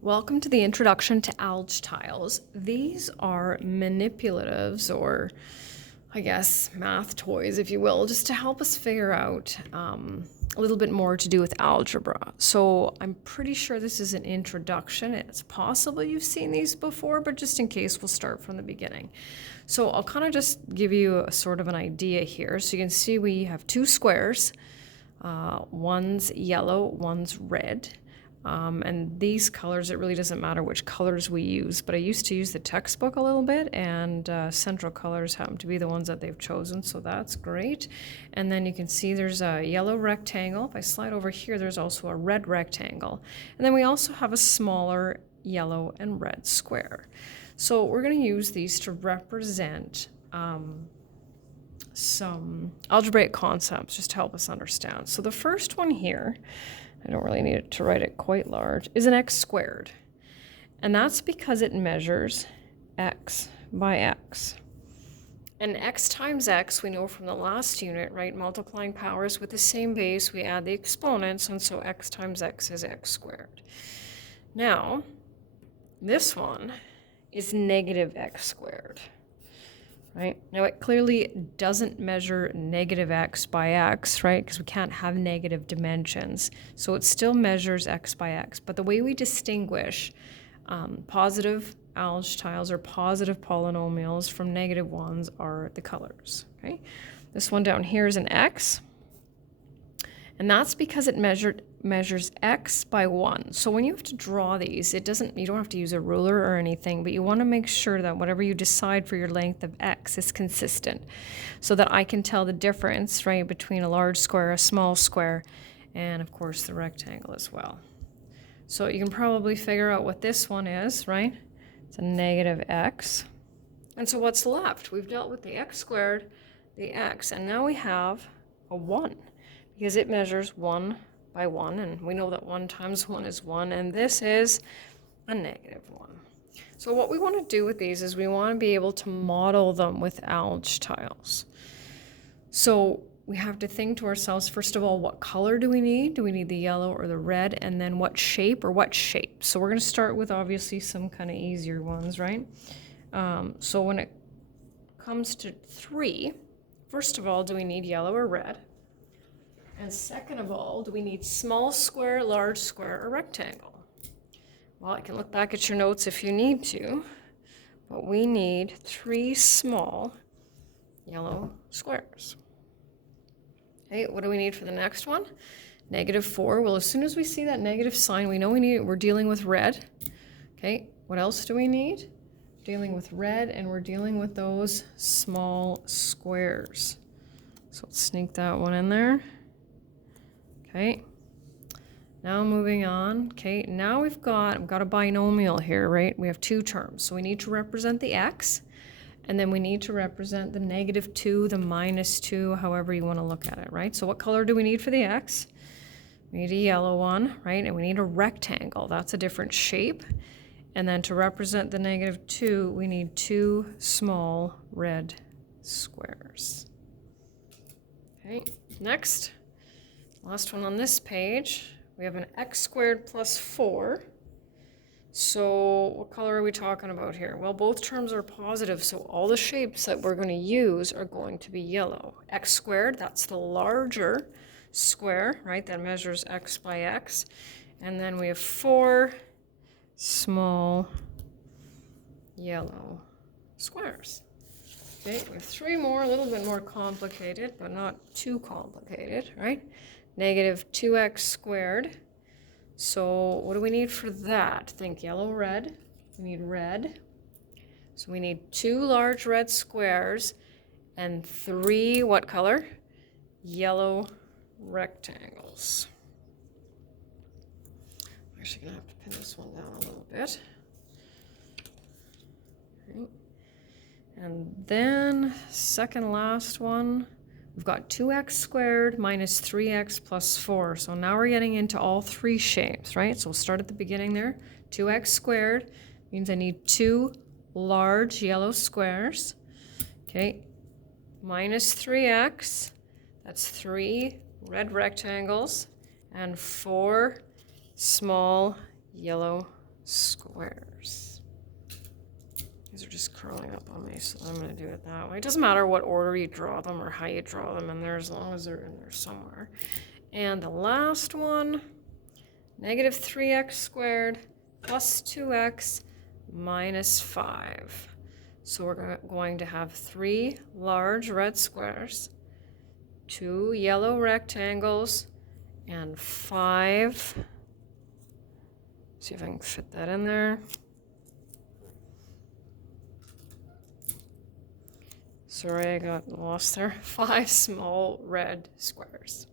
Welcome to the introduction to Alge-tiles. These are manipulatives, or I guess math toys, if you will, just to help us figure out a little bit more to do with algebra. So I'm pretty sure this is an introduction. It's possible you've seen these before, but just in case, we'll start from the beginning. So I'll kind of just give you a sort of an idea here. So you can see we have two squares. One's yellow, one's red. And these colors, it really doesn't matter which colors we use, but I used to use the textbook a little bit, and central colors happen to be the ones that they've chosen, so that's great. And then you can see there's a yellow rectangle. If I slide over here, there's also a red rectangle. And then we also have a smaller yellow and red square. So we're going to use these to represent some algebraic concepts just to help us understand. So the first one here, I don't really need it to write it quite large, is an x squared. And that's because it measures x by x. And x times x, we know from the last unit, right? Multiplying powers with the same base, we add the exponents, and so x times x is x squared. Now, this one is negative x squared. Right? Now it clearly doesn't measure negative x by x, right? Because we can't have negative dimensions. So it still measures x by x. But the way we distinguish positive Alge-tiles or positive polynomials from negative ones are the colors. Okay? This one down here is an x. And that's because it measures x by 1. So when you have to draw these, you don't have to use a ruler or anything, but you want to make sure that whatever you decide for your length of x is consistent, so that I can tell the difference, right, between a large square, a small square, and of course the rectangle as well. So you can probably figure out what this one is, right? It's a negative x. And so what's left? We've dealt with the x squared, the x, and now we have a 1. Because it measures 1 by 1, and we know that 1 times 1 is 1, and this is a negative 1. So what we want to do with these is we want to be able to model them with Alge-tiles. So we have to think to ourselves, first of all, what color do we need? Do we need the yellow or the red? And then what shape or what shape? So we're going to start with obviously some kind of easier ones, right? So when it comes to 3, first of all, do we need yellow or red? And second of all, do we need small square, large square, or rectangle? Well, I can look back at your notes if you need to, but we need 3 small yellow squares. Okay, what do we need for the next one? Negative 4. Well, as soon as we see that negative sign, we know we're dealing with red. Okay, what else do we need? Dealing with red, and we're dealing with those small squares. So let's sneak that one in there. Okay, now moving on. Okay, now we've got a binomial here, right? We have 2 terms. So we need to represent the x, and then we need to represent the negative 2, the minus 2, however you want to look at it, right? So what color do we need for the x? We need a yellow one, right? And we need a rectangle. That's a different shape. And then to represent the negative 2, we need 2 small red squares. Okay, next. Last one on this page, we have an x squared plus 4. So what color are we talking about here? Well, both terms are positive, so all the shapes that we're going to use are going to be yellow. X squared, that's the larger square, right? That measures x by x. And then we have 4 small yellow squares. Okay, we have 3 more, a little bit more complicated, but not too complicated, right? Negative 2x squared. So what do we need for that? Think yellow, red. We need red. So we need 2 large red squares and 3, what color? Yellow rectangles. I'm actually going to have to pin this one down a little bit. Okay. And then second last one. We've got 2x squared minus 3x plus 4. So now we're getting into all 3 shapes, right? So we'll start at the beginning there. 2x squared means I need 2 large yellow squares. Okay, minus 3x, that's 3 red rectangles, and 4 small yellow squares. These are just curling up on me, so I'm going to do it that way. It doesn't matter what order you draw them or how you draw them in there, as long as they're in there somewhere. And the last one, negative 3x squared plus 2x minus 5. So we're going to have 3 large red squares, 2 yellow rectangles, and 5. See if I can fit that in there. Sorry, I got lost there. 5 small red squares.